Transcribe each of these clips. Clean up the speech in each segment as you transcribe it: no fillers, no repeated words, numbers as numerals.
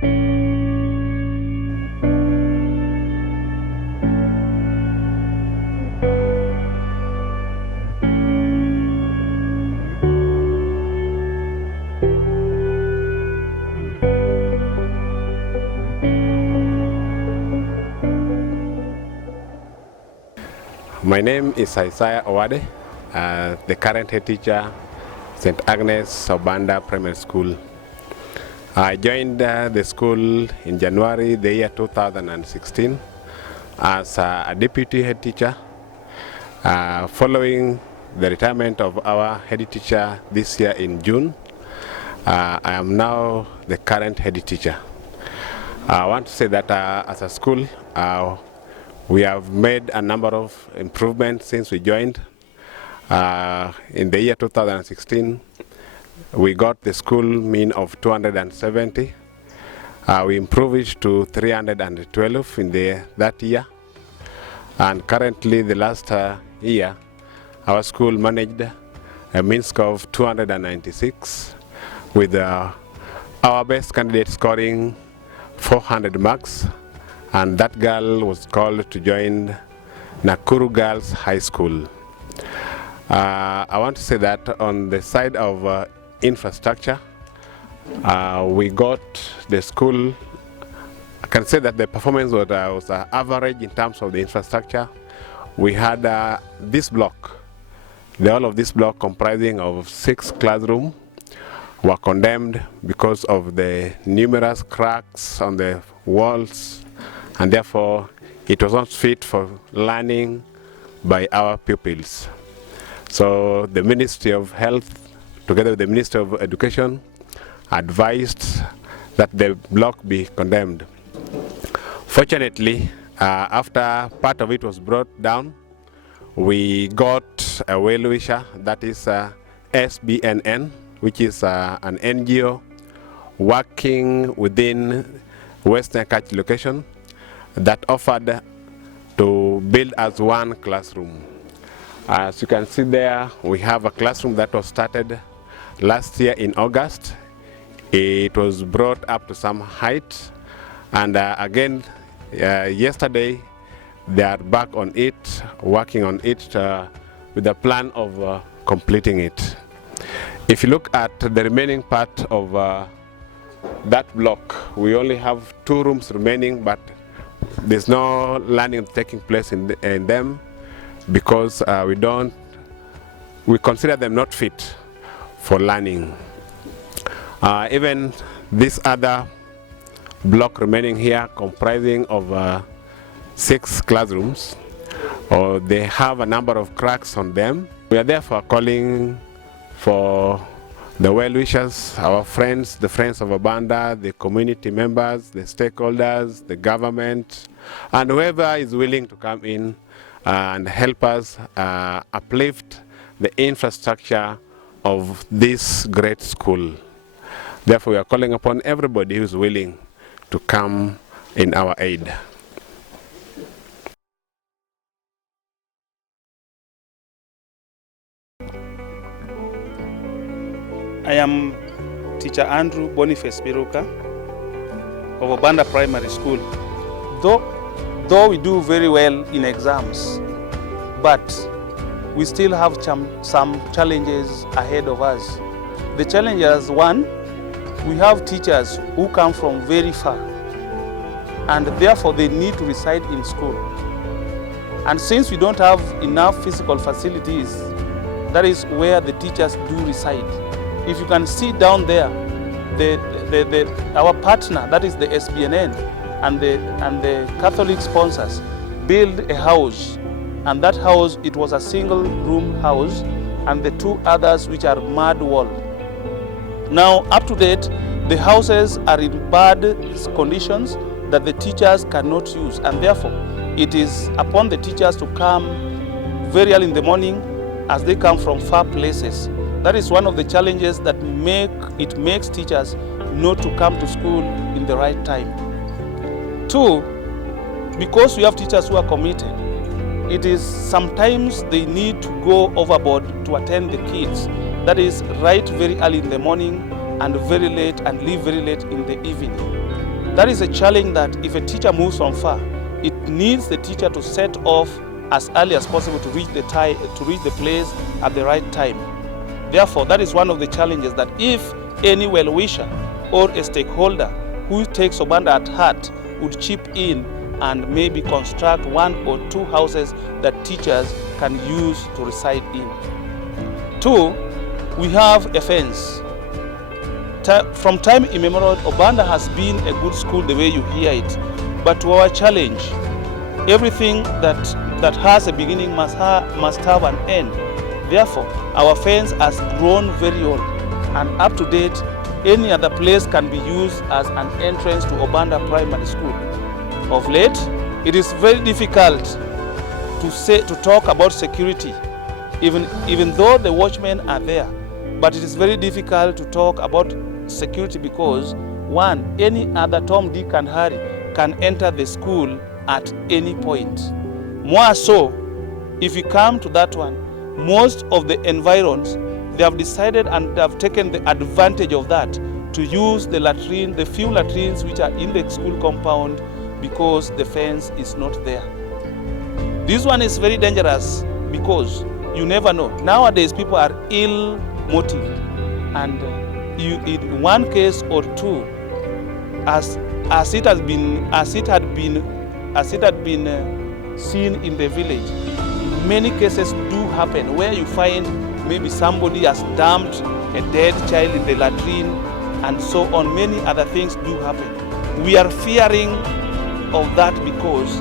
My name is Isaiah Owade, the current head teacher, St. Agnes Obanda Primary School. I joined the school in January the year 2016 as a deputy head teacher. Following the retirement of our head teacher this year in June, I am now the current head teacher. I want to say that as a school, we have made a number of improvements since we joined. In the year 2016, we got the school mean of 270. We improved it to 312 in that year. And currently, the last year, our school managed a mean score of 296, with our best candidate scoring 400 marks. And that girl was called to join Nakuru Girls High School. I want to say that on the side of infrastructure, we got the school, I can say that the performance was average in terms of the infrastructure. We had this block, the whole of this block comprising of 6 classrooms were condemned because of the numerous cracks on the walls, and therefore it was not fit for learning by our pupils. So the Ministry of Health, together with the Ministry of Education, advised that the block be condemned. Fortunately, after part of it was brought down, we got a well-wisher, that is SBNN, which is an NGO working within Western Kach location, that offered to build us 1 classroom. As you can see there, we have a classroom that was started last year in August. It was brought up to some height, and again yesterday they are back on it, working on it with the plan of completing it. If you look at the remaining part of that block, we only have 2 rooms remaining, but there's no learning taking place in them because we consider them not fit for learning. Even this other block remaining here, comprising of 6 classrooms, they have a number of cracks on them. We are therefore calling for the well-wishers, our friends, the friends of Obanda, the community members, the stakeholders, the government, and whoever is willing to come in and help us uplift the infrastructure of this great school. Therefore, we are calling upon everybody who is willing to come in our aid. I am Teacher Andrew Boniface Biruka of Obanda Primary School. Though we do very well in exams, but we still have some challenges ahead of us. The challenges, one, we have teachers who come from very far, and therefore they need to reside in school. And since we don't have enough physical facilities, that is where the teachers do reside. If you can see down there, our partner, that is the SBNN, and the Catholic sponsors build a house, and that house, it was a single room house, and the 2 others which are mud wall. Now, up to date, the houses are in bad conditions that the teachers cannot use, and therefore it is upon the teachers to come very early in the morning as they come from far places. That is one of the challenges that makes teachers not to come to school in the right time. 2, because we have teachers who are committed, it is sometimes they need to go overboard to attend the kids. That is right very early in the morning and very late, and leave very late in the evening. that is a challenge that if a teacher moves from far, it needs the teacher to set off as early as possible to reach the place at the right time. Therefore, that is one of the challenges, that if any well-wisher or a stakeholder who takes Obanda at heart would chip in and maybe construct 1 or 2 houses that teachers can use to reside in. 2, we have a fence. From time immemorial, Obanda has been a good school the way you hear it. But to our challenge, everything that has a beginning must have an end. Therefore, our fence has grown very old and up to date. Any other place can be used as an entrance to Obanda Primary School. Of late, it is very difficult to talk about security, even though the watchmen are there. But it is very difficult to talk about security because, one, any other Tom, Dick and Harry can enter the school at any point. More so, if you come to that one, most of the environs, they have decided and they have taken the advantage of that to use the latrine, the few latrines which are in the school compound, because the fence is not there. This one is very dangerous because you never know. Nowadays, people are ill motivated, and in one case or two, as it had been seen in the village, many cases do happen where you find maybe somebody has dumped a dead child in the latrine, and so on. Many other things do happen. We are fearing of that because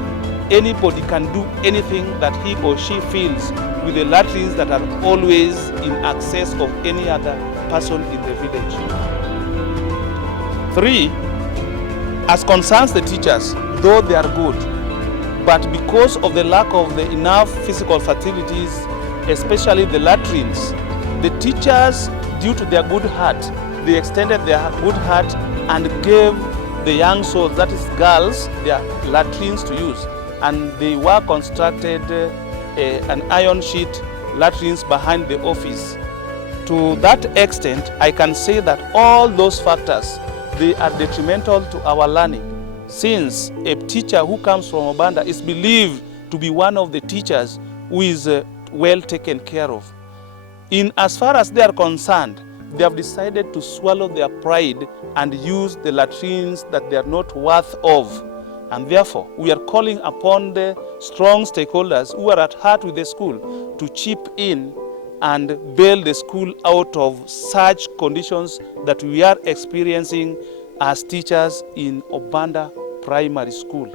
anybody can do anything that he or she feels with the latrines that are always in access of any other person in the village. 3, as concerns the teachers, though they are good, but because of the lack of the enough physical facilities, especially the latrines, the teachers, due to their good heart, they extended their good heart and gave the young souls, that is girls, their latrines to use. And they were constructed an iron sheet latrines behind the office. To that extent, I can say that all those factors, they are detrimental to our learning, since a teacher who comes from Obanda is believed to be one of the teachers who is well taken care of. In as far as they are concerned, they have decided to swallow their pride and use the latrines that they are not worth of. And therefore, we are calling upon the strong stakeholders who are at heart with the school to chip in and bail the school out of such conditions that we are experiencing as teachers in Obanda Primary School.